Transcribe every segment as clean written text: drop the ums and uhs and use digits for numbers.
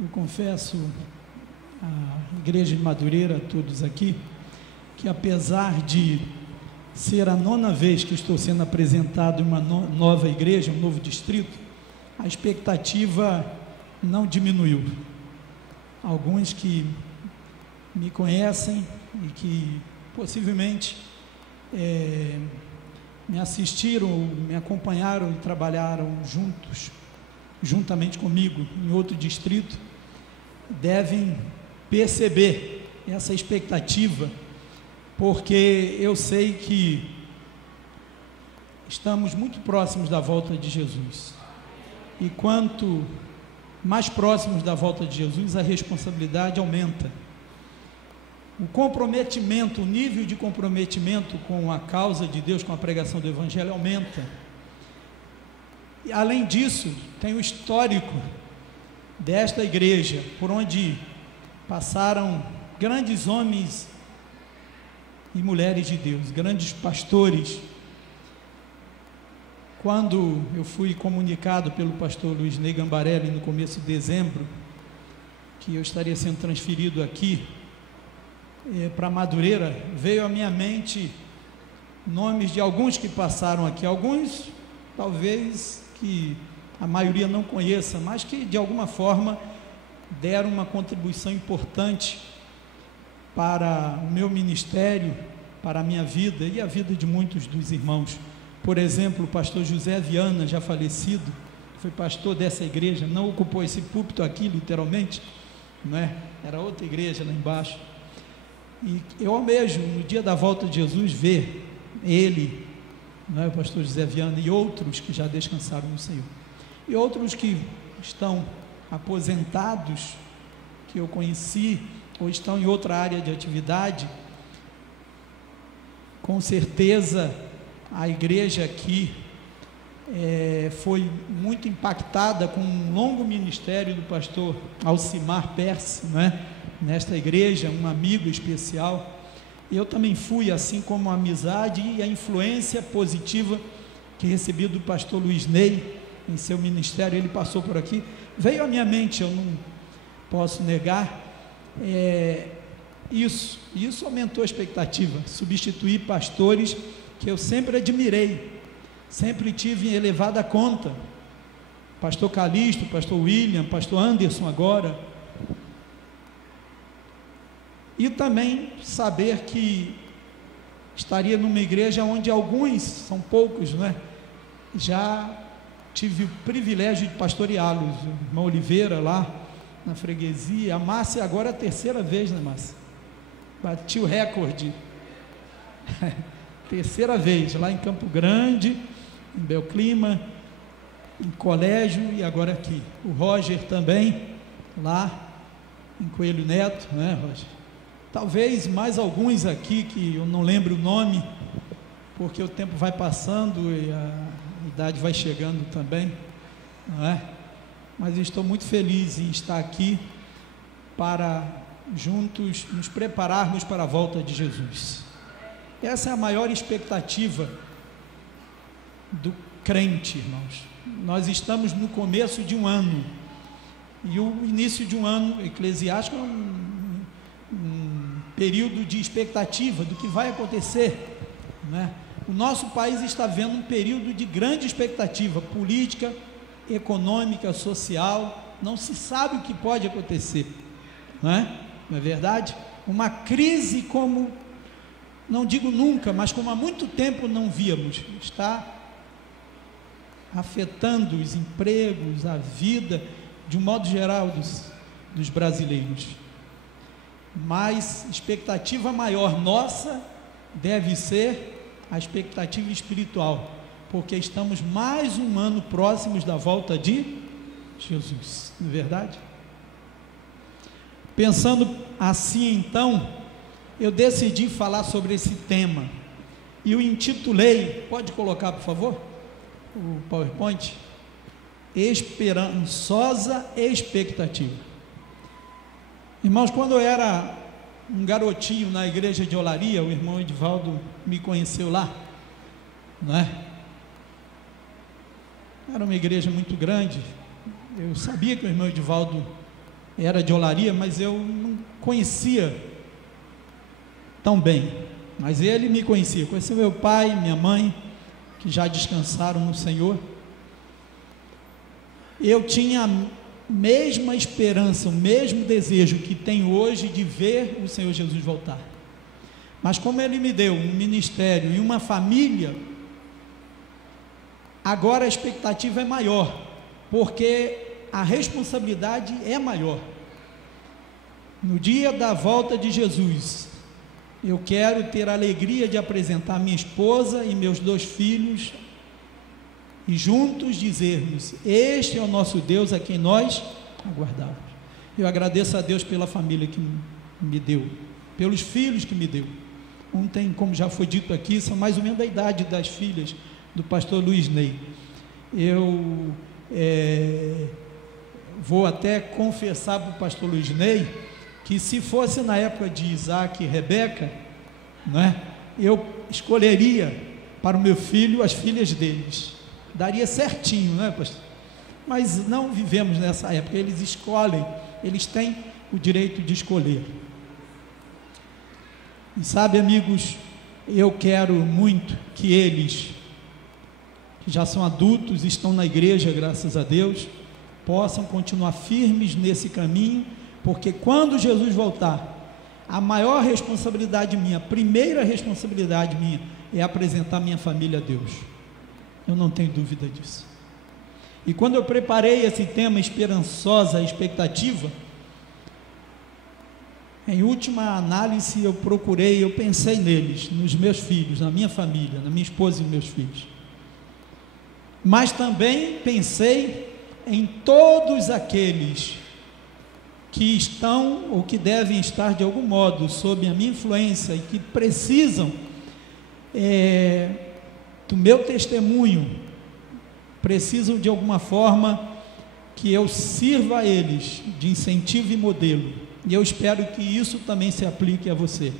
Eu confesso à Igreja de Madureira, a todos aqui, que apesar de ser a 9ª vez que estou sendo apresentado em uma nova igreja, um novo distrito, a expectativa não diminuiu. Alguns que me conhecem e que possivelmente me assistiram, me acompanharam e trabalharam juntamente comigo em outro distrito, devem perceber essa expectativa, porque eu sei que estamos muito próximos da volta de Jesus, e quanto mais próximos da volta de Jesus, a responsabilidade aumenta, o comprometimento, o nível de comprometimento com a causa de Deus, com a pregação do Evangelho aumenta. E além disso, tem o histórico desta igreja, por onde passaram grandes homens e mulheres de Deus, grandes pastores. Quando eu fui comunicado pelo pastor Luiz Ney Gambarelli no começo de dezembro, que eu estaria sendo transferido aqui para Madureira, veio à minha mente nomes de alguns que passaram aqui, alguns talvez que a maioria não conheça, mas que de alguma forma deram uma contribuição importante para o meu ministério, para a minha vida e a vida de muitos dos irmãos. Por exemplo, o pastor José Viana, já falecido, foi pastor dessa igreja, não ocupou esse púlpito aqui literalmente, não é? Era outra igreja lá embaixo, e eu almejo no dia da volta de Jesus ver ele, não é? O pastor José Viana e outros que já descansaram no Senhor, e outros que estão aposentados, que eu conheci, ou estão em outra área de atividade. Com certeza a igreja aqui foi muito impactada com um longo ministério do pastor Alcimar Perse, não é? Nesta igreja, um amigo especial. Eu também fui, assim como a amizade e a influência positiva que recebi do pastor Luiz Ney em seu ministério. Ele passou por aqui, veio à minha mente, eu não posso negar, isso aumentou a expectativa, substituir pastores que eu sempre admirei, sempre tive em elevada conta, pastor Calixto, pastor William, pastor Anderson agora, e também saber que estaria numa igreja onde alguns, são poucos, não é? Já tive o privilégio de pastoreá-los, o irmão Oliveira lá na freguesia, a Márcia agora é a 3ª vez, né, Márcia? Bati o recorde, 3ª vez, lá em Campo Grande, em Belclima, em colégio e agora aqui. O Roger também, lá em Coelho Neto, né, Roger? Talvez mais alguns aqui que eu não lembro o nome, porque o tempo vai passando e a idade vai chegando também, não é? Mas estou muito feliz em estar aqui para juntos nos prepararmos para a volta de Jesus. Essa é a maior expectativa do crente, irmãos. Nós estamos no começo de um ano, e o início de um ano eclesiástico é um período de expectativa do que vai acontecer, né? O nosso país está vendo um período de grande expectativa política, econômica, social, não se sabe o que pode acontecer, não é verdade? Uma crise como, não digo nunca, mas como há muito tempo não víamos, está afetando os empregos, a vida, de um modo geral dos brasileiros. Mas expectativa maior nossa deve ser a expectativa espiritual, porque estamos mais um ano próximos da volta de Jesus, não é verdade? Pensando assim, então, eu decidi falar sobre esse tema, e eu intitulei, pode colocar por favor, o PowerPoint, Esperançosa Expectativa. Irmãos, quando eu era um garotinho na igreja de Olaria, o irmão Edivaldo me conheceu lá, não é? Era uma igreja muito grande, eu sabia que o irmão Edivaldo era de olaria, mas eu não conhecia tão bem. Mas ele me conhecia, conhecia meu pai, minha mãe, que já descansaram no Senhor. Eu tinha a mesma esperança, o mesmo desejo que tenho hoje de ver o Senhor Jesus voltar. Mas como Ele me deu um ministério e uma família, agora a expectativa é maior, porque a responsabilidade é maior. No dia da volta de Jesus, eu quero ter a alegria de apresentar minha esposa e meus 2 filhos e juntos dizermos: este é o nosso Deus a quem nós aguardamos. Eu agradeço a Deus pela família que me deu, pelos filhos que me deu. Ontem, como já foi dito aqui, são mais ou menos da idade das filhas do pastor Luiz Ney. Eu vou até confessar para o pastor Luiz Ney que, se fosse na época de Isaac e Rebeca, não é, eu escolheria para o meu filho as filhas deles, daria certinho, não é, pastor? Mas não vivemos nessa época, eles escolhem, eles têm o direito de escolher. E sabe, amigos, eu quero muito que eles, que já são adultos, estão na igreja, graças a Deus, possam continuar firmes nesse caminho, porque quando Jesus voltar, a maior responsabilidade minha, a primeira responsabilidade minha, é apresentar minha família a Deus. Eu não tenho dúvida disso. E quando eu preparei esse tema, esperançosa expectativa, em última análise eu pensei neles, nos meus filhos, na minha família, na minha esposa e meus filhos. Mas também pensei em todos aqueles que estão ou que devem estar de algum modo sob a minha influência e que precisam do meu testemunho, precisam de alguma forma que eu sirva a eles de incentivo e modelo. E eu espero que isso também se aplique a você.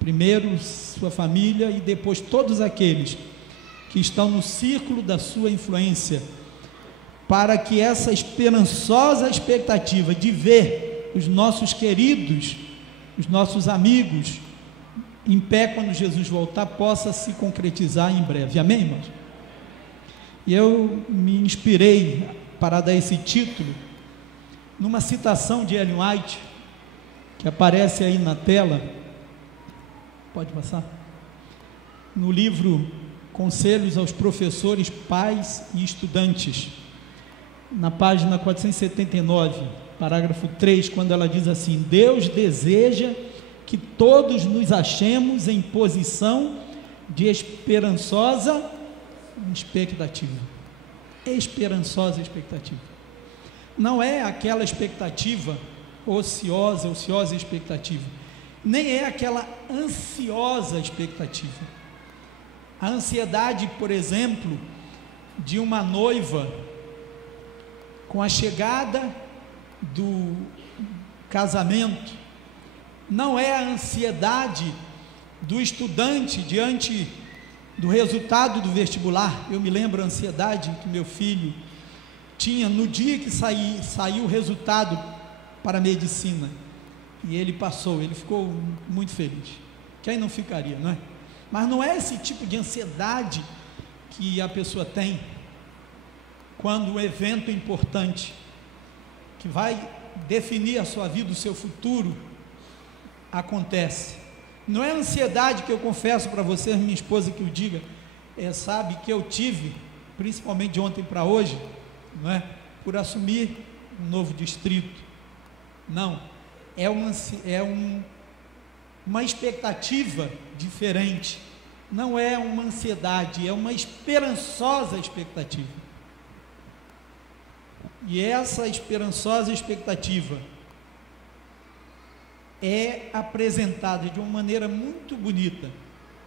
Primeiro sua família e depois todos aqueles que estão no círculo da sua influência, para que essa esperançosa expectativa de ver os nossos queridos, os nossos amigos em pé quando Jesus voltar, possa se concretizar em breve. Amém, irmãos? E eu me inspirei para dar esse título numa citação de Ellen White, que aparece aí na tela. Pode passar? No livro Conselhos aos Professores, Pais e Estudantes, na página 479, parágrafo 3, quando ela diz assim: Deus deseja que todos nos achemos em posição de esperançosa expectativa. Esperançosa expectativa. Não é aquela expectativa ociosa expectativa, nem é aquela ansiosa expectativa. A ansiedade, por exemplo, de uma noiva com a chegada do casamento, não é a ansiedade do estudante diante do resultado do vestibular. Eu me lembro a ansiedade que meu filho tinha no dia que saiu o resultado para a medicina, e ele passou, ele ficou muito feliz. Quem não ficaria, não é? Mas não é esse tipo de ansiedade que a pessoa tem quando um evento importante, que vai definir a sua vida, o seu futuro, acontece. Não é a ansiedade que eu confesso para você, minha esposa, que eu diga, sabe, que eu tive, principalmente de ontem para hoje, não é? Por assumir um novo distrito. Não, é uma expectativa diferente. Não é uma ansiedade, é uma esperançosa expectativa. E essa esperançosa expectativa é apresentada de uma maneira muito bonita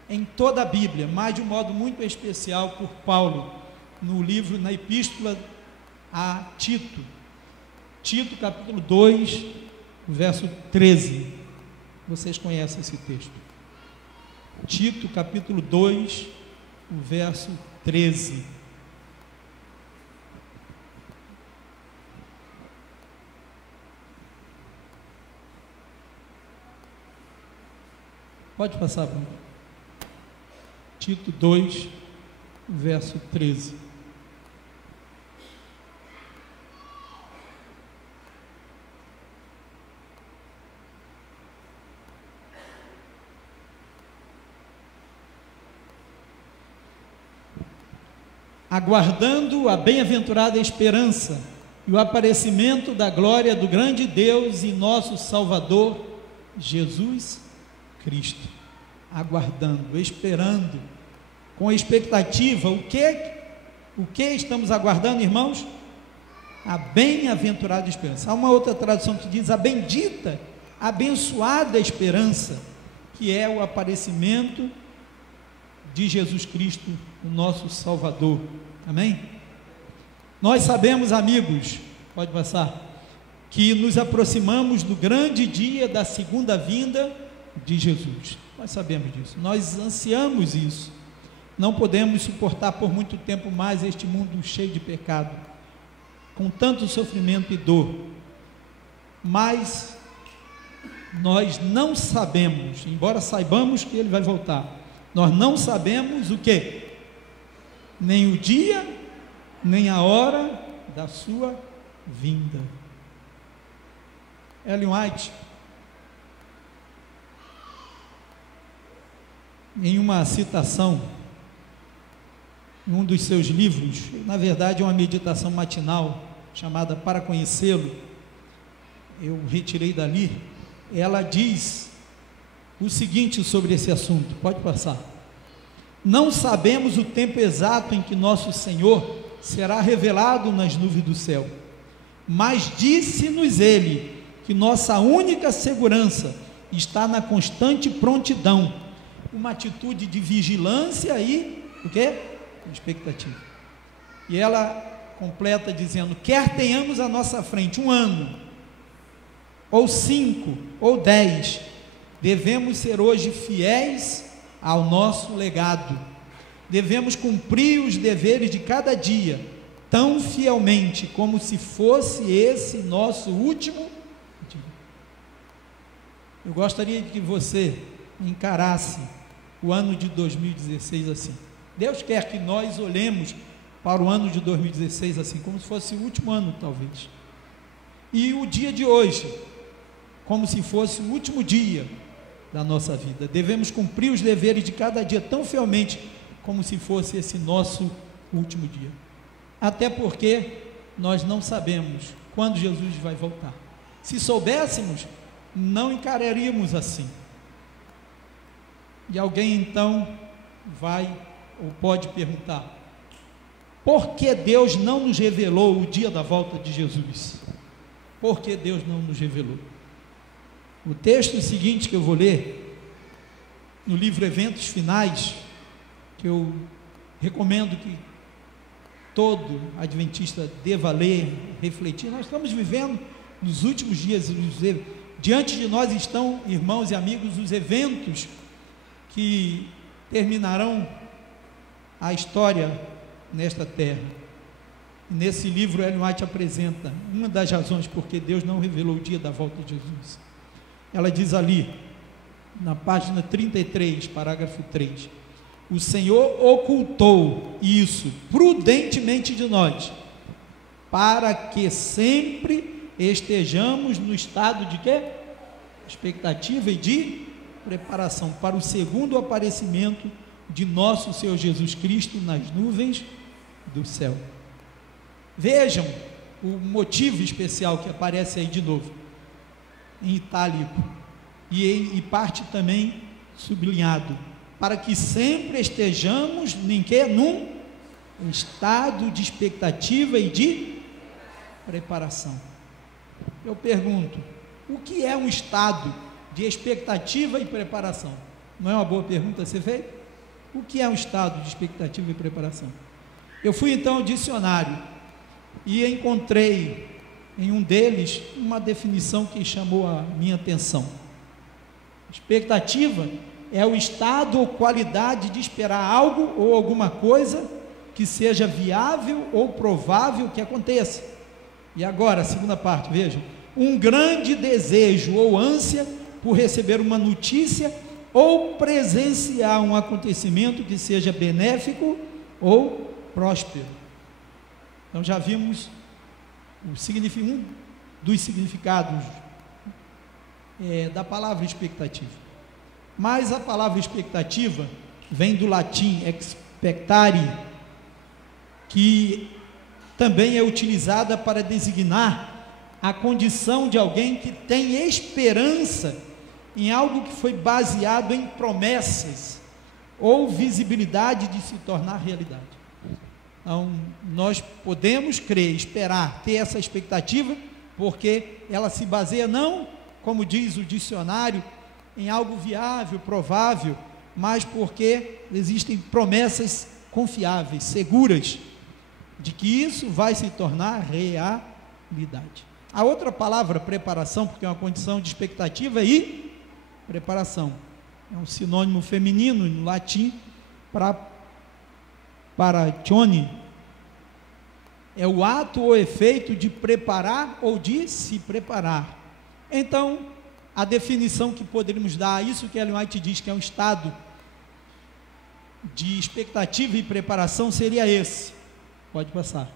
em toda a Bíblia, mas de um modo muito especial por Paulo, no livro, na epístola a Tito, capítulo 2, verso 13. Vocês conhecem esse texto. Tito, capítulo 2, verso 13. Pode passar, Bruno. Tito 2, verso 13. Aguardando a bem-aventurada esperança e o aparecimento da glória do grande Deus e nosso Salvador, Jesus Cristo. Aguardando, esperando, com expectativa. O que estamos aguardando, irmãos? A bem-aventurada esperança. Há uma outra tradução que diz a bendita, abençoada esperança, que é o aparecimento de Jesus Cristo, o nosso Salvador. Amém? Nós sabemos, amigos, pode passar, que nos aproximamos do grande dia da segunda vinda de Jesus. Nós sabemos disso, nós ansiamos isso. Não podemos suportar por muito tempo mais este mundo cheio de pecado, com tanto sofrimento e dor. Mas nós não sabemos, embora saibamos que Ele vai voltar, nós não sabemos o que? Nem o dia, nem a hora da sua vinda. Ellen White, em uma citação, em um dos seus livros, na verdade é uma meditação matinal, chamada Para Conhecê-lo, eu retirei dali, ela diz o seguinte sobre esse assunto, pode passar. Não sabemos o tempo exato em que nosso Senhor será revelado nas nuvens do céu, mas disse-nos Ele que nossa única segurança está na constante prontidão, uma atitude de vigilância e o quê? Expectativa. E ela completa dizendo: quer tenhamos à nossa frente 1 ano, ou 5, ou 10, devemos ser hoje fiéis ao nosso legado, devemos cumprir os deveres de cada dia, tão fielmente como se fosse esse nosso último dia. Eu gostaria de que você encarasse o ano de 2016 assim. Deus quer que nós olhemos para o ano de 2016 assim, como se fosse o último ano talvez, e o dia de hoje como se fosse o último dia da nossa vida. Devemos cumprir os deveres de cada dia tão fielmente como se fosse esse nosso último dia, até porque nós não sabemos quando Jesus vai voltar. Se soubéssemos, não encararíamos assim. E alguém então vai ou pode perguntar: por que Deus não nos revelou o dia da volta de Jesus? Por que Deus não nos revelou? O texto seguinte que eu vou ler, no livro Eventos Finais, que eu recomendo que todo adventista deva ler, refletir. Nós estamos vivendo nos últimos dias, diante de nós estão, irmãos e amigos, os eventos que terminarão a história nesta terra. E nesse livro Ellen White apresenta uma das razões porque Deus não revelou o dia da volta de Jesus. Ela diz ali, na página 33, parágrafo 3, o Senhor ocultou isso prudentemente de nós, para que sempre estejamos no estado de quê? Expectativa e de preparação para o segundo aparecimento de nosso Senhor Jesus Cristo nas nuvens do céu. Vejam o motivo especial que aparece aí de novo, em itálico, e parte também sublinhado, para que sempre estejamos em quê? Num estado de expectativa e de preparação. Eu pergunto, o que é um estado de expectativa e preparação? Não é uma boa pergunta a ser feita? O que é um estado de expectativa e preparação? Eu fui então ao dicionário e encontrei em um deles uma definição que chamou a minha atenção. Expectativa é o estado ou qualidade de esperar algo ou alguma coisa que seja viável ou provável que aconteça. E agora, a segunda parte, vejam, um grande desejo ou ânsia por receber uma notícia ou presenciar um acontecimento que seja benéfico ou próspero. Então já vimos um dos significados da palavra expectativa. Mas a palavra expectativa vem do latim expectare, que também é utilizada para designar a condição de alguém que tem esperança em algo que foi baseado em promessas ou visibilidade de se tornar realidade. Então, nós podemos crer, esperar, ter essa expectativa, porque ela se baseia não, como diz o dicionário, em algo viável, provável, mas porque existem promessas confiáveis, seguras, de que isso vai se tornar realidade. A outra palavra, preparação, porque é uma condição de expectativa e preparação, é um sinônimo feminino no latim para paratione, é o ato ou efeito de preparar ou de se preparar. Então, a definição que poderíamos dar a isso que Ellen White diz que é um estado de expectativa e preparação seria esse. Pode passar.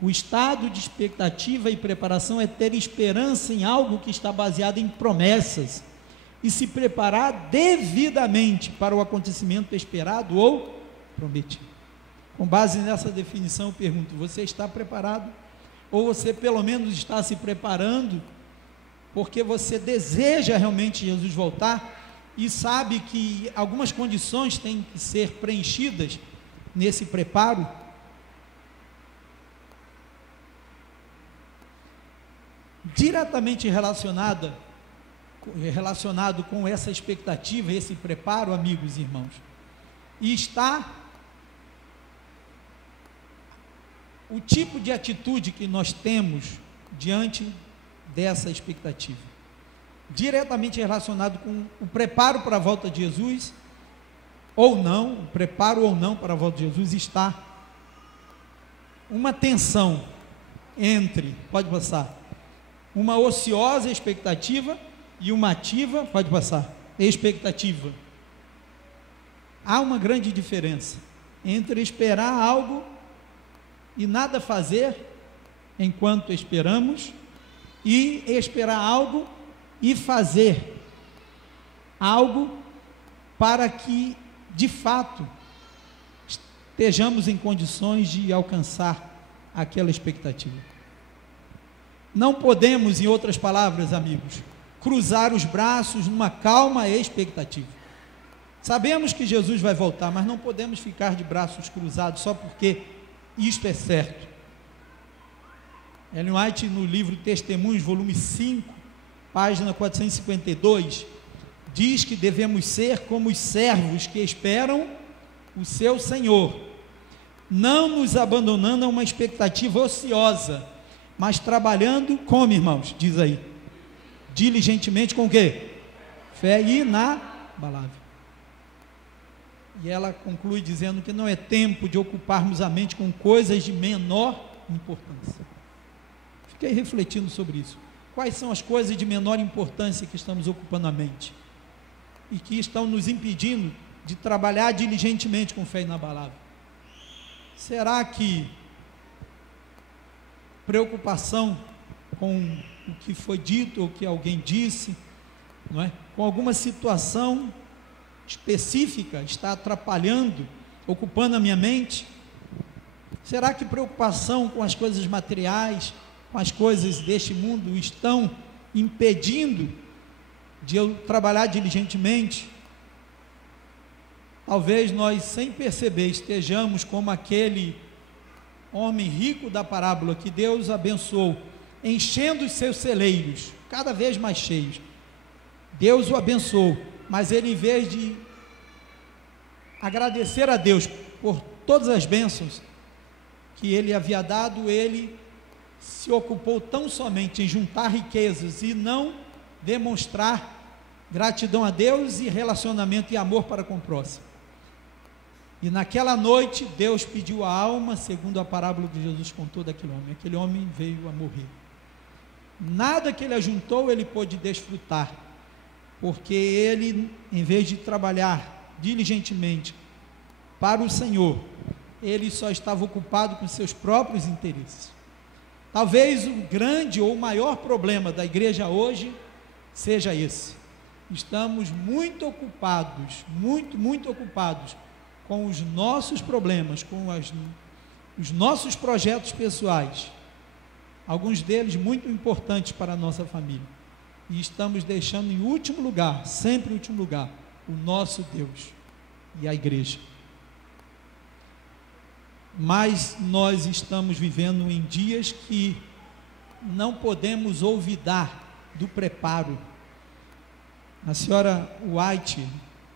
O estado de expectativa e preparação é ter esperança em algo que está baseado em promessas e se preparar devidamente para o acontecimento esperado ou prometido. Com base nessa definição, eu pergunto: você está preparado? Ou você pelo menos está se preparando porque você deseja realmente Jesus voltar e sabe que algumas condições têm que ser preenchidas nesse preparo? Diretamente relacionado com essa expectativa, esse preparo, amigos e irmãos, e está o tipo de atitude que nós temos diante dessa expectativa, diretamente relacionado com o preparo para a volta de Jesus, ou não, o preparo ou não para a volta de Jesus, está uma tensão entre, pode passar, uma ociosa expectativa e uma ativa, pode passar, expectativa. Há uma grande diferença entre esperar algo e nada fazer enquanto esperamos, e esperar algo e fazer algo para que, de fato, estejamos em condições de alcançar aquela expectativa. Não podemos, em outras palavras, amigos, cruzar os braços numa calma expectativa. Sabemos que Jesus vai voltar, mas não podemos ficar de braços cruzados só porque isto é certo. Ellen White, no livro Testemunhos, volume 5, página 452, diz que devemos ser como os servos que esperam o seu Senhor, não nos abandonando a uma expectativa ociosa, mas trabalhando como, irmãos? Diz aí, diligentemente com o quê? Fé inabalável. E ela conclui dizendo que não é tempo de ocuparmos a mente com coisas de menor importância. Fiquei refletindo sobre isso. Quais são as coisas de menor importância que estamos ocupando a mente e que estão nos impedindo de trabalhar diligentemente com fé inabalável? Será que preocupação com o que foi dito ou que alguém disse, não é? Com alguma situação específica está atrapalhando, ocupando a minha mente? Será que preocupação com as coisas materiais, com as coisas deste mundo estão impedindo de eu trabalhar diligentemente? Talvez nós, sem perceber, estejamos como aquele homem rico da parábola que Deus abençoou, enchendo os seus celeiros, cada vez mais cheios. Deus o abençoou, mas ele, em vez de agradecer a Deus por todas as bênçãos que ele havia dado, ele se ocupou tão somente em juntar riquezas e não demonstrar gratidão a Deus e relacionamento e amor para com o próximo. E naquela noite, Deus pediu a alma, segundo a parábola que Jesus contou daquele homem. Aquele homem veio a morrer. Nada que ele ajuntou, ele pôde desfrutar, porque ele, em vez de trabalhar diligentemente para o Senhor, ele só estava ocupado com seus próprios interesses. Talvez o grande ou o maior problema da igreja hoje seja esse: estamos muito ocupados, muito ocupados com os nossos problemas, com os nossos projetos pessoais, alguns deles muito importantes para a nossa família, e estamos deixando em último lugar, sempre em último lugar, o nosso Deus e a igreja. Mas nós estamos vivendo em dias que não podemos olvidar do preparo. A senhora White,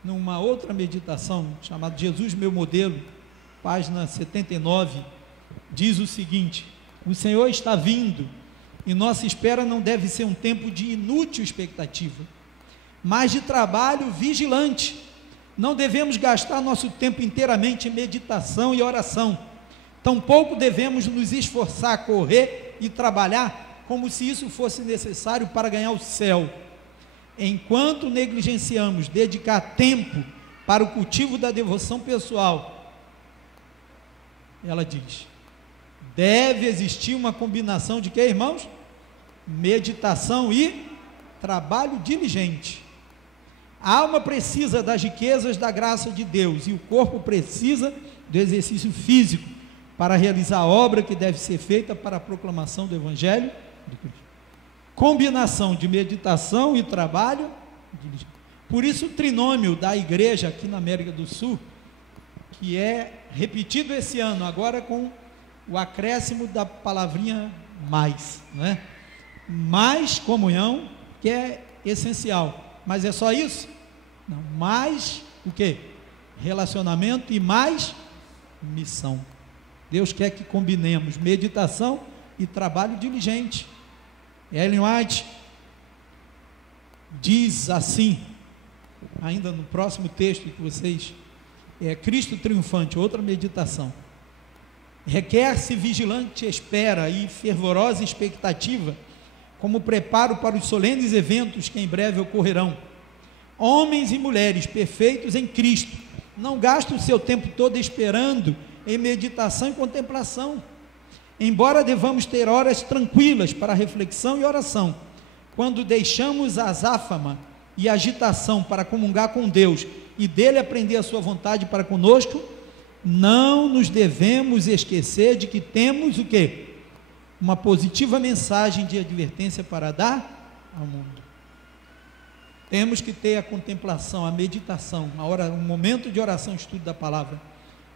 numa outra meditação chamada Jesus Meu Modelo, página 79, diz o seguinte: o Senhor está vindo e nossa espera não deve ser um tempo de inútil expectativa, mas de trabalho vigilante. Não devemos gastar nosso tempo inteiramente em meditação e oração, tampouco devemos nos esforçar a correr e trabalhar como se isso fosse necessário para ganhar o céu. Enquanto negligenciamos dedicar tempo para o cultivo da devoção pessoal, ela diz, deve existir uma combinação de quê, irmãos? Meditação e trabalho diligente. A alma precisa das riquezas da graça de Deus e o corpo precisa do exercício físico para realizar a obra que deve ser feita para a proclamação do Evangelho de Cristo. Combinação de meditação e trabalho diligente. Por isso o trinômio da igreja aqui na América do Sul, que é repetido esse ano, agora com o acréscimo da palavrinha mais, né? Mais comunhão, que é essencial, mas é só isso? Não, mais o quê? Relacionamento e mais missão. Deus quer que combinemos meditação e trabalho diligente. Ellen White diz assim, ainda no próximo texto que vocês, Cristo triunfante, outra meditação: requer-se vigilante espera e fervorosa expectativa, como preparo para os solenes eventos que em breve ocorrerão. Homens e mulheres perfeitos em Cristo não gastam o seu tempo todo esperando em meditação e contemplação. Embora devamos ter horas tranquilas para reflexão e oração, quando deixamos a azáfama e a agitação para comungar com Deus e dele aprender a sua vontade para conosco, não nos devemos esquecer de que temos o quê? Uma positiva mensagem de advertência para dar ao mundo. Temos que ter a contemplação, a meditação, um momento de oração, estudo da palavra,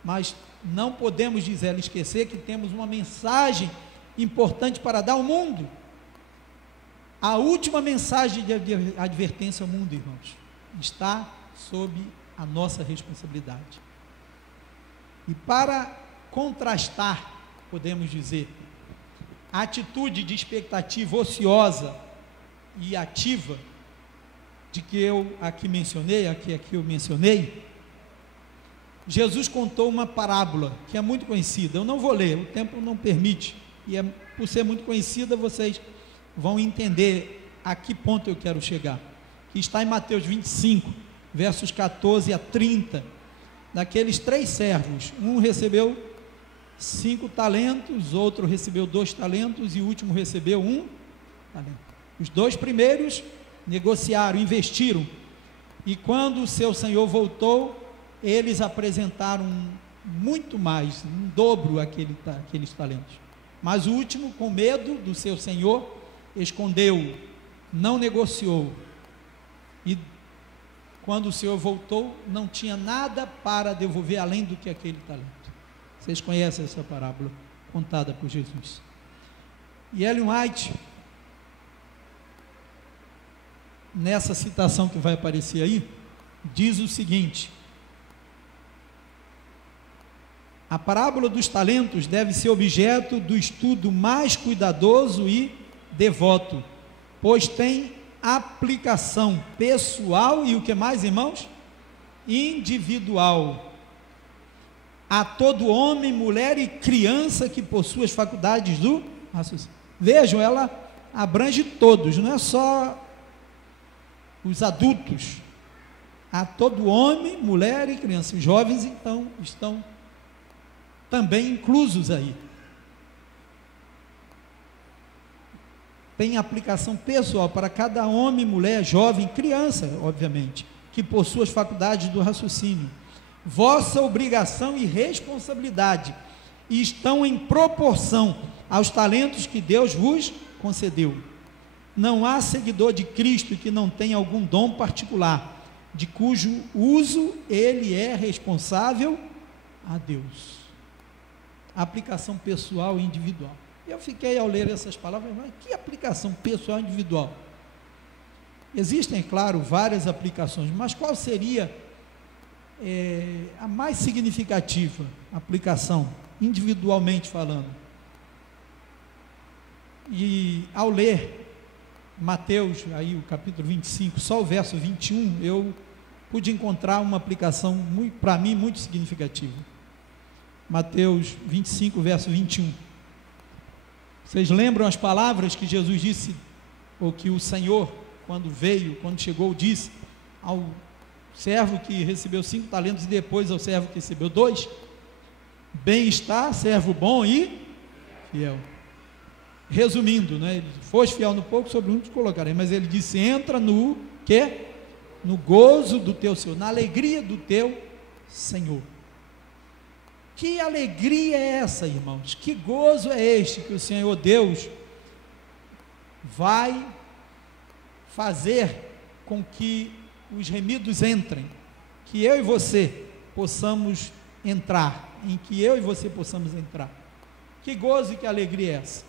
mas não podemos esquecer que temos uma mensagem importante para dar ao mundo. A última mensagem de advertência ao mundo, irmãos, está sob a nossa responsabilidade. E para contrastar, podemos dizer, a atitude de expectativa ociosa e ativa, de que eu aqui eu mencionei, Jesus contou uma parábola que é muito conhecida. Eu não vou ler, o tempo não permite, e por ser muito conhecida, vocês vão entender a que ponto eu quero chegar, que está em Mateus 25, versos 14 a 30, daqueles 3 servos, um recebeu 5 talentos, outro recebeu 2 talentos, e o último recebeu 1 talento. Os 2 primeiros negociaram, investiram, e quando o seu senhor voltou, eles apresentaram muito mais, um dobro aqueles talentos. Mas o último, com medo do seu senhor, escondeu, não negociou, e quando o senhor voltou, não tinha nada para devolver além do que aquele talento. Vocês conhecem essa parábola contada por Jesus. E Ellen White, nessa citação que vai aparecer aí, diz o seguinte: a parábola dos talentos deve ser objeto do estudo mais cuidadoso e devoto, pois tem aplicação pessoal e o que mais, irmãos? Individual, a todo homem, mulher e criança que possui as faculdades do raciocínio. Vejam, ela abrange todos, não é só os adultos, a todo homem, mulher e criança. Os jovens, então, estão também inclusos aí. Tem aplicação pessoal para cada homem, mulher, jovem, criança, obviamente, que possua as faculdades do raciocínio. Vossa obrigação e responsabilidade estão em proporção aos talentos que Deus vos concedeu. Não há seguidor de Cristo que não tenha algum dom particular, de cujo uso ele é responsável a Deus. Aplicação pessoal e individual. Eu fiquei ao ler essas palavras, mas que aplicação pessoal e individual? Existem, claro, várias aplicações, mas qual seria a mais significativa aplicação, individualmente falando? E ao ler Mateus, aí o capítulo 25, só o verso 21, eu pude encontrar uma aplicação, para mim, muito significativa. Mateus 25, verso 21. Vocês lembram as palavras que Jesus disse, ou que o Senhor, quando chegou, disse ao servo que recebeu 5 talentos e depois ao servo que recebeu 2? Bem está, servo bom e fiel. Resumindo, né, ele foste fiel no pouco, sobre um te colocarei, mas ele disse, entra no quê? No gozo do teu Senhor, na alegria do teu Senhor. Que alegria é essa, irmãos? Que gozo é este que o Senhor Deus vai fazer com que os remidos entrem, que eu e você possamos entrar, em que eu e você possamos entrar. Que gozo e que alegria é essa?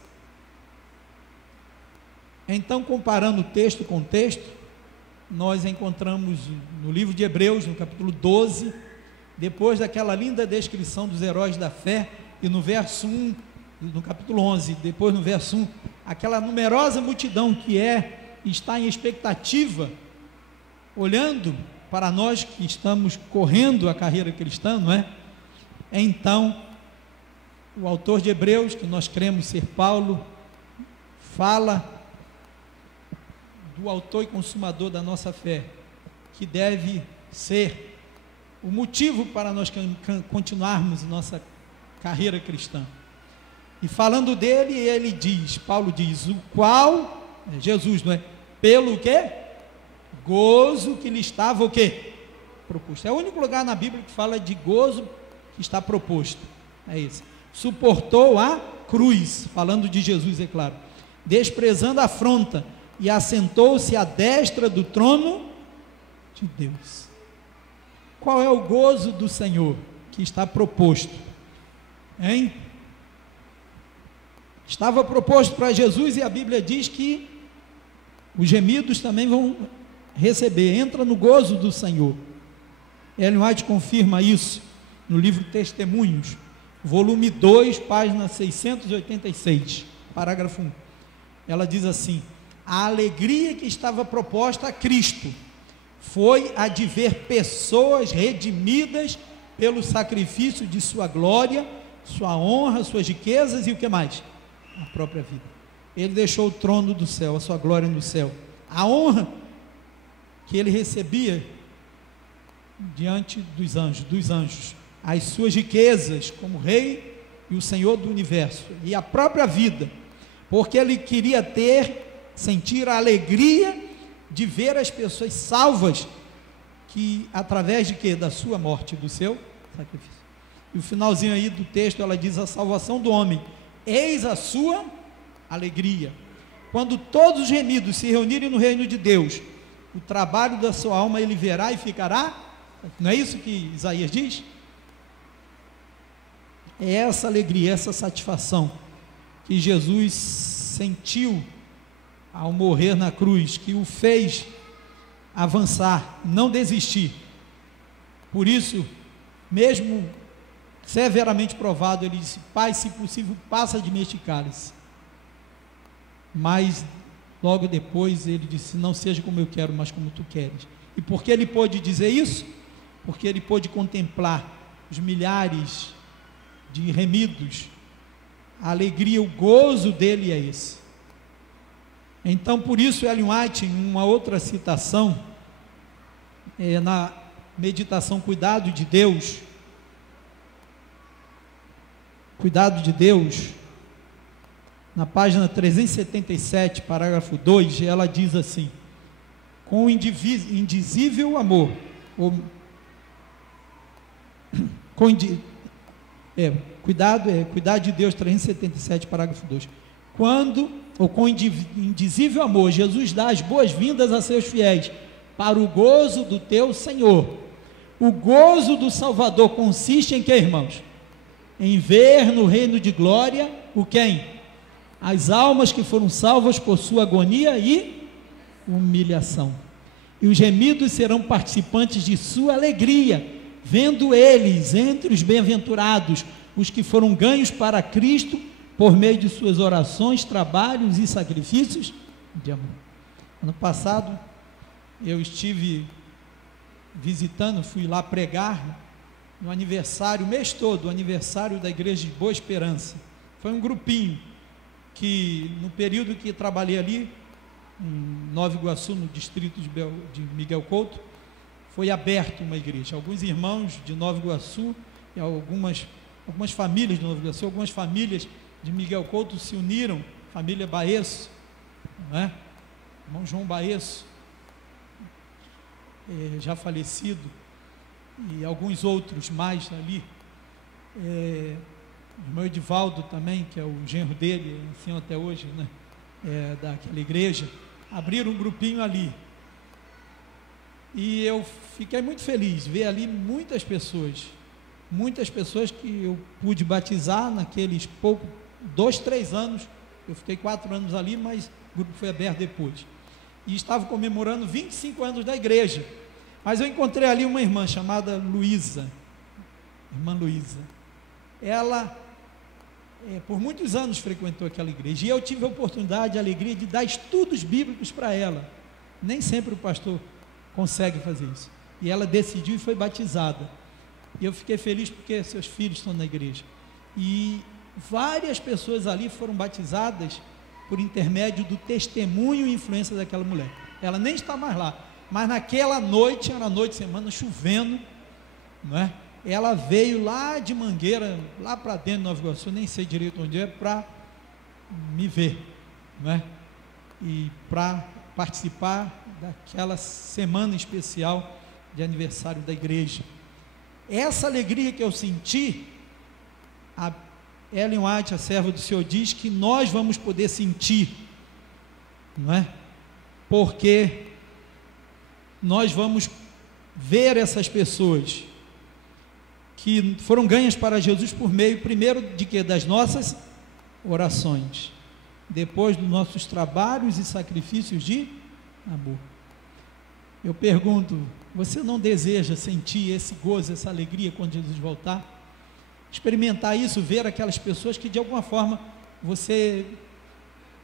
Então, comparando texto com texto, nós encontramos no livro de Hebreus, no capítulo 12, depois daquela linda descrição dos heróis da fé, e no verso 1, no capítulo 11, depois no verso 1, aquela numerosa multidão que está em expectativa, olhando para nós que estamos correndo a carreira cristã, não é? Então, o autor de Hebreus, que nós cremos ser Paulo, fala do autor e consumador da nossa fé, que deve ser o motivo para nós continuarmos nossa carreira cristã. E falando dele, ele diz, Paulo diz, o qual, Jesus, não é? Pelo quê? Gozo que lhe estava o quê? Proposto. É o único lugar na Bíblia que fala de gozo que está proposto. É esse. Suportou a cruz, falando de Jesus, é claro, desprezando a afronta, e assentou-se à destra do trono de Deus. Qual é o gozo do Senhor que está proposto? Hein? Estava proposto para Jesus, e a Bíblia diz que os gemidos também vão receber. Entra no gozo do Senhor. Ellen White confirma isso no livro Testemunhos, volume 2, página 686, parágrafo 1. Ela diz assim: a alegria que estava proposta a Cristo foi a de ver pessoas redimidas pelo sacrifício de sua glória, sua honra, suas riquezas e o que mais? A própria vida. Ele deixou o trono do céu, a sua glória no céu, a honra que ele recebia diante dos anjos, as suas riquezas como rei e o Senhor do universo, e a própria vida, porque ele queria sentir a alegria de ver as pessoas salvas, que através de quê? Da sua morte, do seu sacrifício. E o finalzinho aí do texto, ela diz: a salvação do homem, eis a sua alegria. Quando todos os remidos se reunirem no reino de Deus, o trabalho da sua alma ele verá e ficará. Não é isso que Isaías diz? É essa alegria, essa satisfação que Jesus sentiu ao morrer na cruz, que o fez avançar, não desistir. Por isso, mesmo severamente provado, ele disse: Pai, se possível, passa de mim este cálice. Mas logo depois ele disse: não seja como eu quero, mas como tu queres. E por que ele pôde dizer isso? Porque ele pôde contemplar os milhares de remidos. A alegria, o gozo dele é esse. Então, por isso, Ellen White, em uma outra citação, na meditação Cuidado de Deus, na página 377, parágrafo 2, ela diz assim: com o indizível amor, Cuidado de Deus, 377, parágrafo 2, com indizível amor, Jesus dá as boas-vindas a seus fiéis, para o gozo do teu Senhor. O gozo do Salvador consiste em que, irmãos? Em ver no reino de glória, o quem? As almas que foram salvas por sua agonia e humilhação. E os remidos serão participantes de sua alegria, vendo eles, entre os bem-aventurados, os que foram ganhos para Cristo, por meio de suas orações, trabalhos e sacrifícios de amor. Ano passado, eu estive visitando, fui lá pregar, no aniversário, o mês todo, o aniversário da Igreja de Boa Esperança. Foi um grupinho, que no período que trabalhei ali, em Nova Iguaçu, no distrito de Miguel Couto, foi aberto uma igreja. Alguns irmãos de Nova Iguaçu, e algumas famílias de Nova Iguaçu, algumas famílias de Miguel Couto se uniram, família Baeço, não é? Irmão João Baeço, já falecido, e alguns outros mais ali, o irmão Edivaldo também, que é o genro dele, assim até hoje, né? Daquela igreja, abriram um grupinho ali, e eu fiquei muito feliz, ver ali muitas pessoas que eu pude batizar naqueles 2, 3 anos, eu fiquei 4 anos ali, mas o grupo foi aberto depois, e estava comemorando 25 anos da igreja, mas eu encontrei ali uma irmã chamada Luísa, irmã Luísa, ela por muitos anos frequentou aquela igreja, e eu tive a oportunidade, a alegria de dar estudos bíblicos para ela. Nem sempre o pastor consegue fazer isso, e ela decidiu e foi batizada, e eu fiquei feliz porque seus filhos estão na igreja, e várias pessoas ali foram batizadas por intermédio do testemunho e influência daquela mulher. Ela nem está mais lá, mas naquela noite, era noite de semana, chovendo, não é? Ela veio lá de Mangueira, lá para dentro de Nova Iguaçu, nem sei direito onde é, para me ver, não é? E para participar daquela semana especial de aniversário da igreja. Essa alegria que eu senti, a Ellen White, a serva do Senhor, diz que nós vamos poder sentir, não é? Porque nós vamos ver essas pessoas que foram ganhas para Jesus por meio, primeiro, de quê? Das nossas orações, depois dos nossos trabalhos e sacrifícios de amor. Eu pergunto, você não deseja sentir esse gozo, essa alegria quando Jesus voltar? Experimentar isso, ver aquelas pessoas que de alguma forma você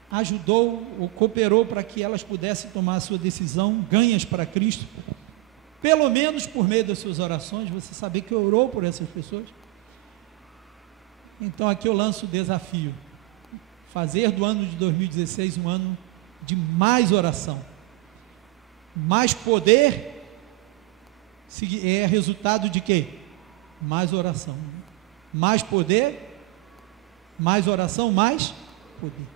ajudou ou cooperou para que elas pudessem tomar a sua decisão, ganhas para Cristo, pelo menos por meio das suas orações, você saber que orou por essas pessoas? Então aqui eu lanço o desafio, fazer do ano de 2016 um ano de mais oração, mais poder, é resultado de quê? Mais oração, mais poder, mais oração, mais poder.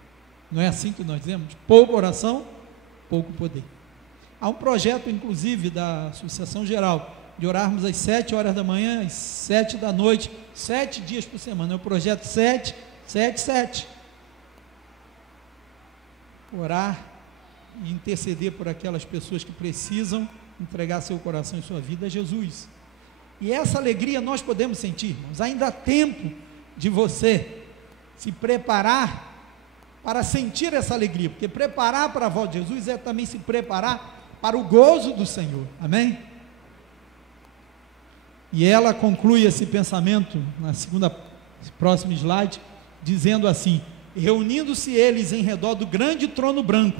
Não é assim que nós dizemos? Pouca oração, pouco poder. Há um projeto, inclusive, da Associação Geral, de orarmos às 7 horas da manhã, às 7 da noite, 7 dias por semana. É o projeto 7, 7, 7. Orar e interceder por aquelas pessoas que precisam entregar seu coração e sua vida a Jesus. E essa alegria nós podemos sentir, irmãos. Ainda há tempo de você se preparar para sentir essa alegria, porque preparar para a volta de Jesus é também se preparar para o gozo do Senhor, amém? E ela conclui esse pensamento, na próximo slide, dizendo assim: reunindo-se eles em redor do grande trono branco,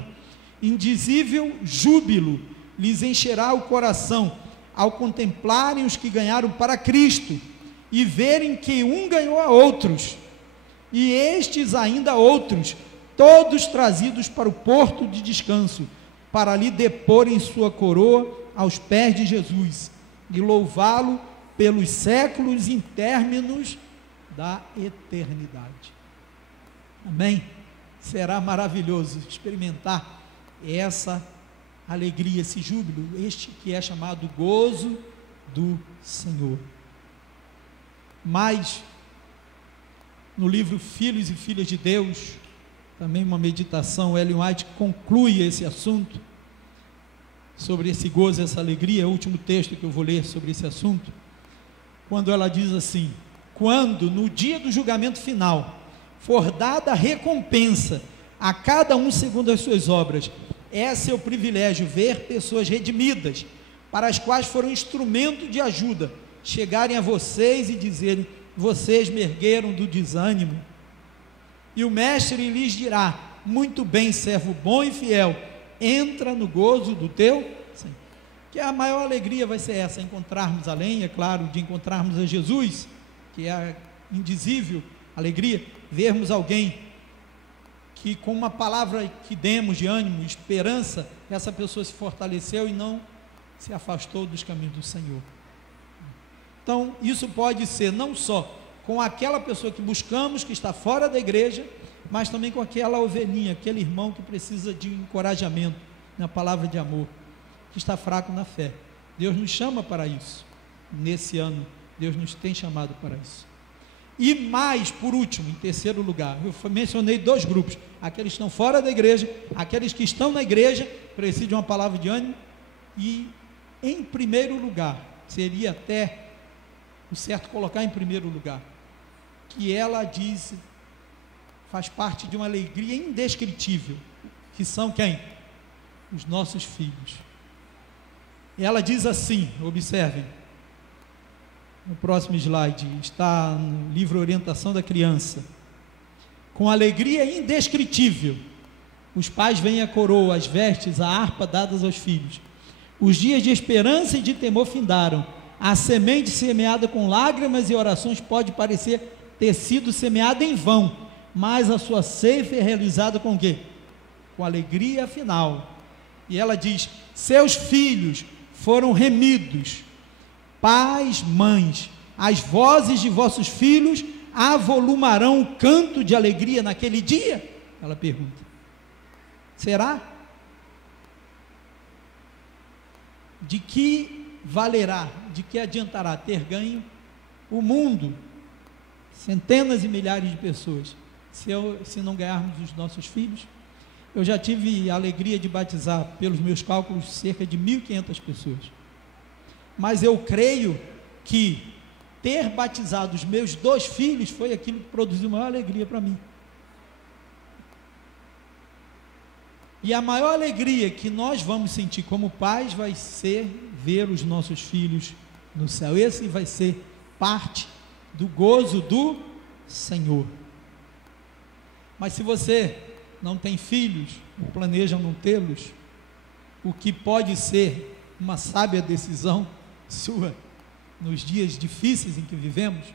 indizível júbilo lhes encherá o coração, ao contemplarem os que ganharam para Cristo, e verem que um ganhou a outros, e estes ainda outros, todos trazidos para o porto de descanso, para ali deporem sua coroa aos pés de Jesus e louvá-lo pelos séculos intérminos da eternidade. Amém? Será maravilhoso experimentar essa alegria, esse júbilo, este que é chamado gozo do Senhor. Mas, no livro Filhos e Filhas de Deus, também uma meditação, Ellen White conclui esse assunto, sobre esse gozo, essa alegria, é o último texto que eu vou ler sobre esse assunto, quando ela diz assim: quando no dia do julgamento final for dada a recompensa a cada um segundo as suas obras, é seu privilégio ver pessoas redimidas, para as quais foram instrumento de ajuda, chegarem a vocês e dizerem: vocês me ergueram do desânimo, e o mestre lhes dirá: muito bem, servo bom e fiel, entra no gozo do teu Senhor. Que a maior alegria vai ser essa, encontrarmos além, é claro, de encontrarmos a Jesus, que é a indizível alegria, vermos alguém que com uma palavra que demos de ânimo, esperança, essa pessoa se fortaleceu e não se afastou dos caminhos do Senhor. Então, isso pode ser não só com aquela pessoa que buscamos, que está fora da igreja, mas também com aquela ovelhinha, aquele irmão que precisa de encorajamento, na palavra de amor, que está fraco na fé. Deus nos chama para isso, nesse ano, Deus nos tem chamado para isso. E mais, por último, em terceiro lugar, eu mencionei dois grupos: aqueles que estão fora da igreja, aqueles que estão na igreja, precisam de uma palavra de ânimo, e em primeiro lugar, seria até o certo colocar em primeiro lugar, que ela diz, faz parte de uma alegria indescritível, que são quem? Os nossos filhos. Ela diz assim, observem, no próximo slide, está no livro Orientação da Criança: com alegria indescritível, os pais veem a coroa, as vestes, a harpa dadas aos filhos. Os dias de esperança e de temor findaram. A semente semeada com lágrimas e orações pode parecer ter sido semeada em vão, mas a sua ceifa é realizada com o quê? Com alegria final. E ela diz: seus filhos foram remidos. Pais, mães, as vozes de vossos filhos avolumarão o canto de alegria naquele dia? Ela pergunta. Será? De que valerá, de que adiantará ter ganho o mundo, centenas e milhares de pessoas, se não ganharmos os nossos filhos? Eu já tive a alegria de batizar, pelos meus cálculos, cerca de 1.500 pessoas, mas eu creio que ter batizado os meus 2 filhos foi aquilo que produziu maior alegria para mim. E a maior alegria que nós vamos sentir como pais vai ser ver os nossos filhos no céu. Esse vai ser parte do gozo do Senhor. Mas se você não tem filhos, ou planeja não tê-los, o que pode ser uma sábia decisão sua nos dias difíceis em que vivemos,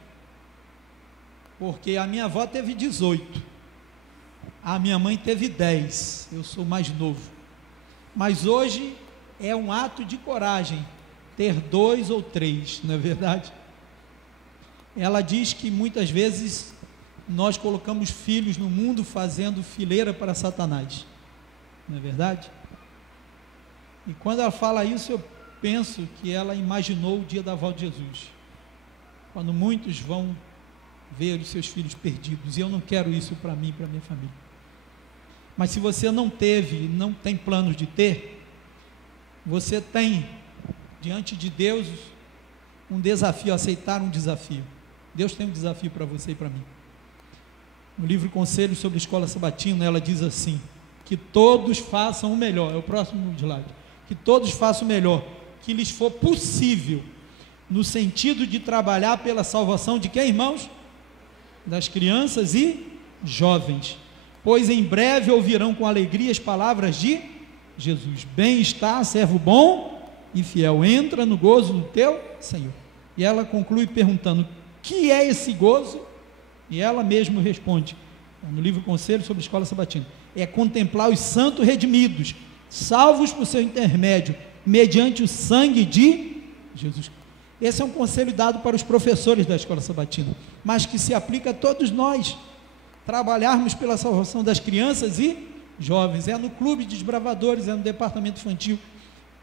porque a minha avó teve 18, a minha mãe teve 10, eu sou mais novo, mas hoje é um ato de coragem ter 2 ou 3, não é verdade? Ela diz que muitas vezes nós colocamos filhos no mundo fazendo fileira para Satanás, não é verdade? E quando ela fala isso, eu penso que ela imaginou o dia da volta de Jesus, quando muitos vão ver os seus filhos perdidos, e eu não quero isso para mim e para minha família. Mas se você não teve, não tem planos de ter, você tem diante de Deus um desafio, aceitar um desafio. Deus tem um desafio para você e para mim. No livro Conselhos sobre a Escola Sabatina, ela diz assim: que todos façam o melhor, é o próximo slide, que todos façam o melhor que lhes for possível, no sentido de trabalhar pela salvação de quem, irmãos? Das crianças e jovens, pois em breve ouvirão com alegria as palavras de Jesus: bem está, servo bom e fiel, entra no gozo do teu Senhor. E ela conclui perguntando: que é esse gozo? E ela mesma responde: no livro Conselho sobre a Escola Sabatina, é contemplar os santos redimidos, salvos por seu intermédio, mediante o sangue de Jesus. Esse é um conselho dado para os professores da Escola Sabatina, mas que se aplica a todos nós, trabalharmos pela salvação das crianças e jovens. É no clube de desbravadores, é no departamento infantil,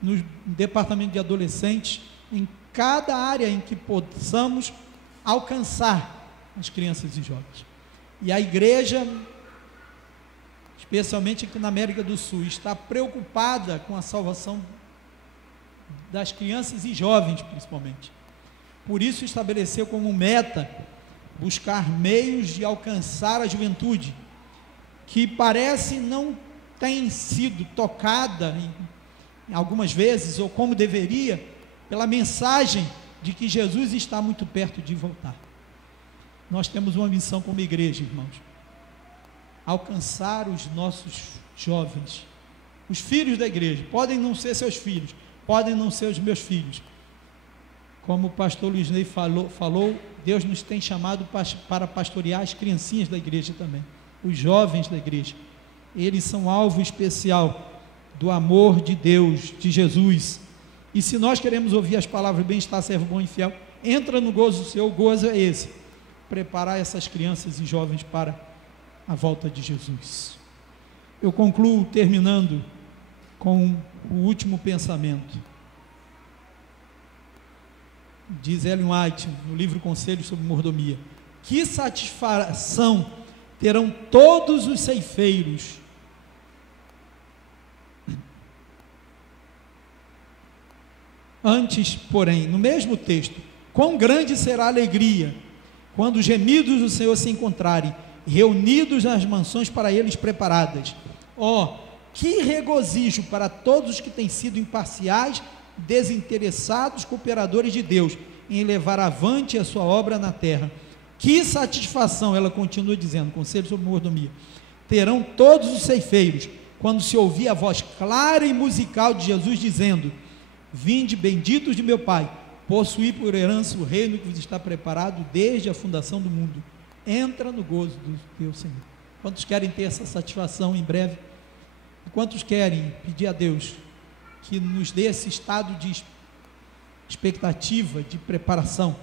no departamento de adolescentes, em cada área em que possamos alcançar as crianças e jovens. E a igreja, especialmente aqui na América do Sul, está preocupada com a salvação das crianças e jovens, principalmente. Por isso estabeleceu como meta buscar meios de alcançar a juventude, que parece não tem sido tocada em algumas vezes, ou como deveria, pela mensagem de que Jesus está muito perto de voltar. Nós temos uma missão como igreja, irmãos: alcançar os nossos jovens, os filhos da igreja. Podem não ser seus filhos, podem não ser os meus filhos. Como o pastor Luiz Ney falou, Deus nos tem chamado para pastorear as criancinhas da igreja também, os jovens da igreja. Eles são alvo especial do amor de Deus, de Jesus. E se nós queremos ouvir as palavras bem-estar, servo bom e fiel, entra no gozo do Senhor. O gozo é esse: preparar essas crianças e jovens para a volta de Jesus. Eu concluo terminando com o último pensamento. Diz Ellen White no livro Conselhos sobre Mordomia: que satisfação terão todos os ceifeiros antes, porém, no mesmo texto, quão grande será a alegria quando os gemidos do Senhor se encontrarem reunidos nas mansões para eles preparadas. Que regozijo para todos os que têm sido imparciais, desinteressados cooperadores de Deus em levar avante a sua obra na terra. Que satisfação, ela continua dizendo, Conselho sobre Mordomia, terão todos os ceifeiros quando se ouvir a voz clara e musical de Jesus dizendo: vinde benditos de meu Pai, possuí por herança o reino que vos está preparado desde a fundação do mundo. Entra no gozo do teu Senhor. Quantos querem ter essa satisfação em breve? E quantos querem pedir a Deus que nos dê esse estado de expectativa, de preparação,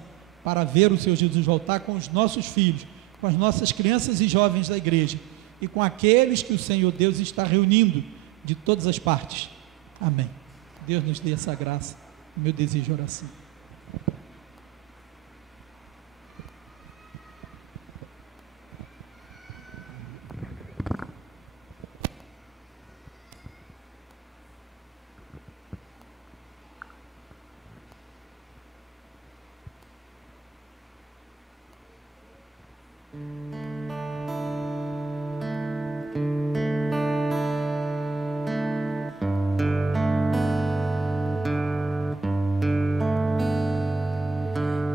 para ver o Senhor Jesus voltar com os nossos filhos, com as nossas crianças e jovens da igreja, e com aqueles que o Senhor Deus está reunindo de todas as partes. Amém. Deus nos dê essa graça. O meu desejo é oração.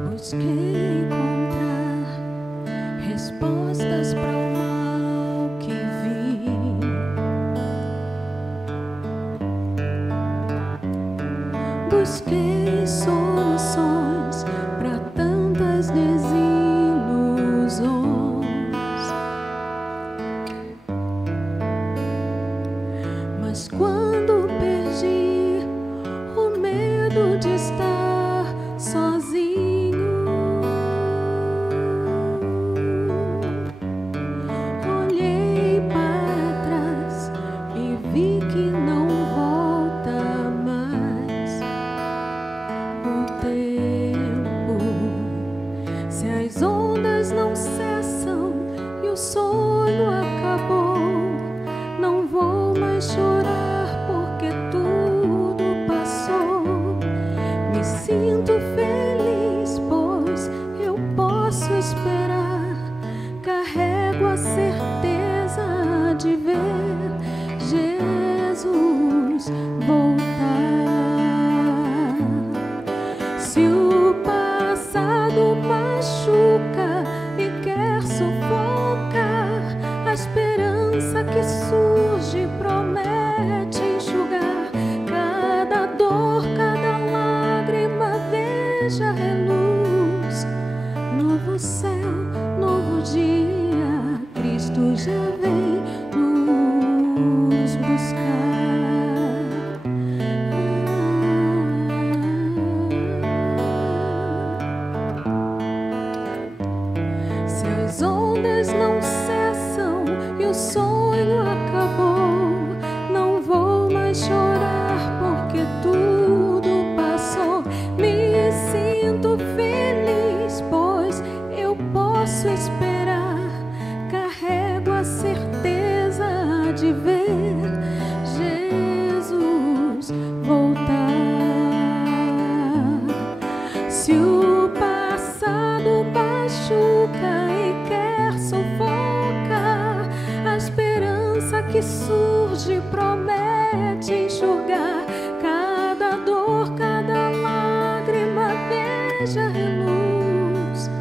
Busquei encontrar respostas para o mal que vi. Busquei soluções para tantas desilusões. Mas quando perdi o medo de estar sozinho, olhei para trás e vi que não volta mais o tempo. Se as ondas não cessam e o sonho acabou, não vou mais chorar de ver Jesus voltar. Se o passado machuca e quer sufocar, a esperança que surge promete enxugar cada dor, cada lágrima. Veja reluz,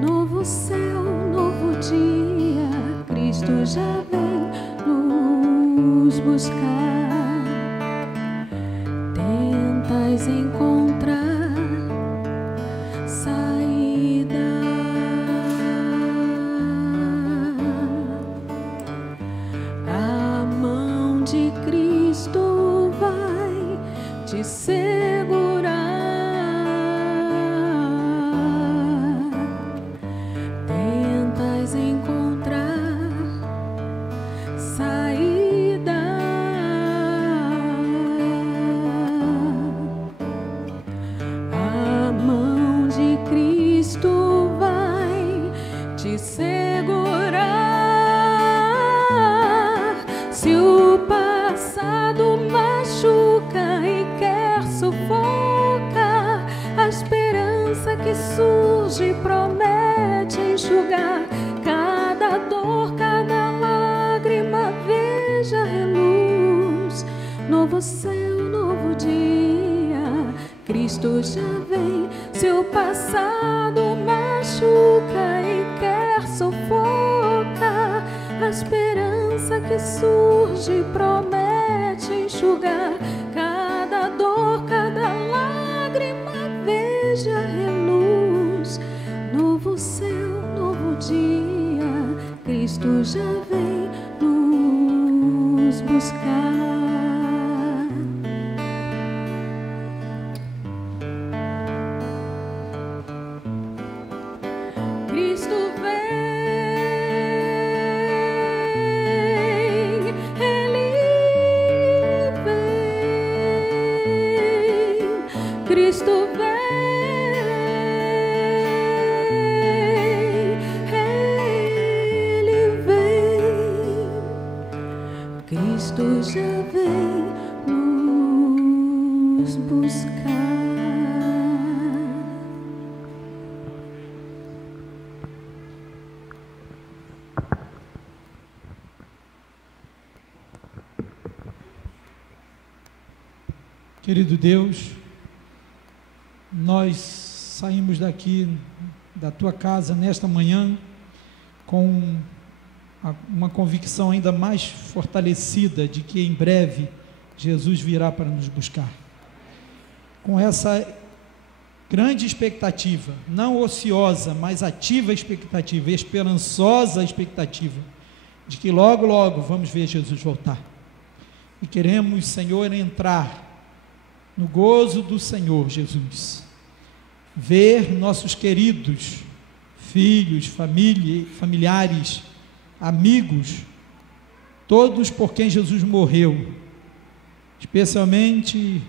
novo céu, novo dia, Cristo já vem nos buscar. Tentas encontrar saída, a mão de Cristo vai te segurar. Tentas encontrar saída, a mão de Cristo vai te segurar. Se o passado machuca e quer sufocar, a esperança que surge promete enxugar cada dor, cada lágrima. Veja reluz, novo céu, novo dia, Cristo já vem. Se o passado machuca e quer sufocar, a esperança que surge promete enxugar cada dor, cada lágrima. Veja reluz, novo céu, novo dia, Cristo já vem nos buscar. Cristo vem, Ele vem, Cristo vem, Ele vem, Cristo já vem nos buscar. Querido Deus, nós saímos daqui da tua casa nesta manhã com uma convicção ainda mais fortalecida de que em breve Jesus virá para nos buscar. Com essa grande expectativa, não ociosa, mas ativa expectativa, esperançosa expectativa, de que logo, logo vamos ver Jesus voltar. E queremos, Senhor, entrar no gozo do Senhor Jesus, ver nossos queridos filhos, familiares, amigos, todos por quem Jesus morreu, especialmente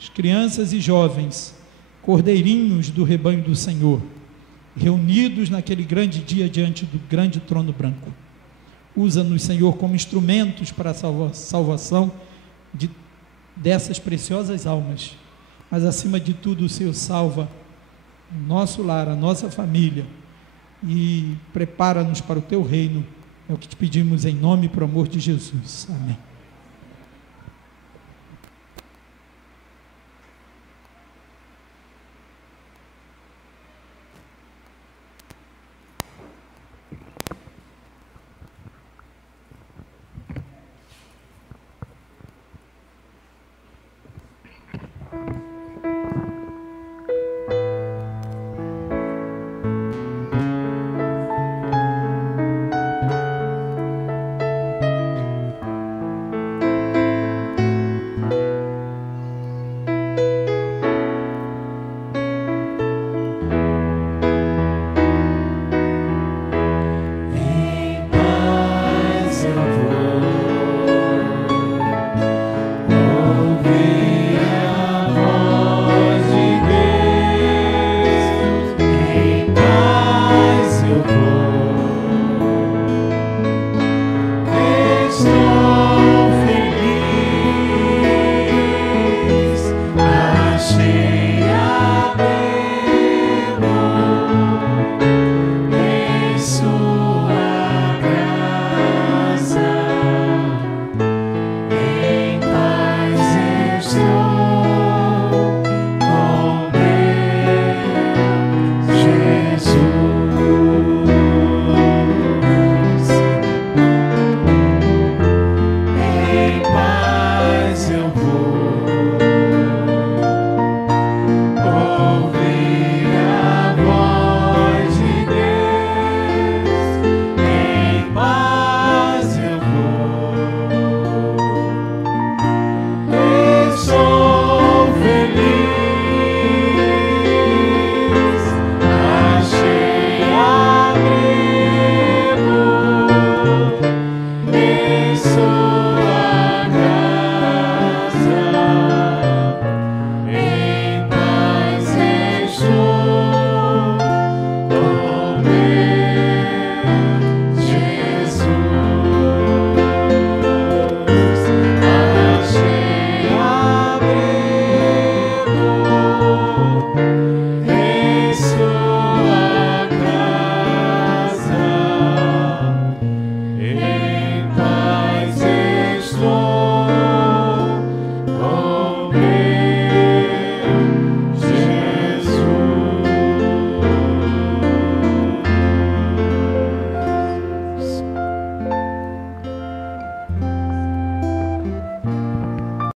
as crianças e jovens, cordeirinhos do rebanho do Senhor, reunidos naquele grande dia diante do grande trono branco. Usa-nos, Senhor, como instrumentos para a salvação dessas preciosas almas, mas acima de tudo o Senhor salva o nosso lar, a nossa família, e prepara-nos para o teu reino. É o que te pedimos em nome e por amor de Jesus. Amém. sou.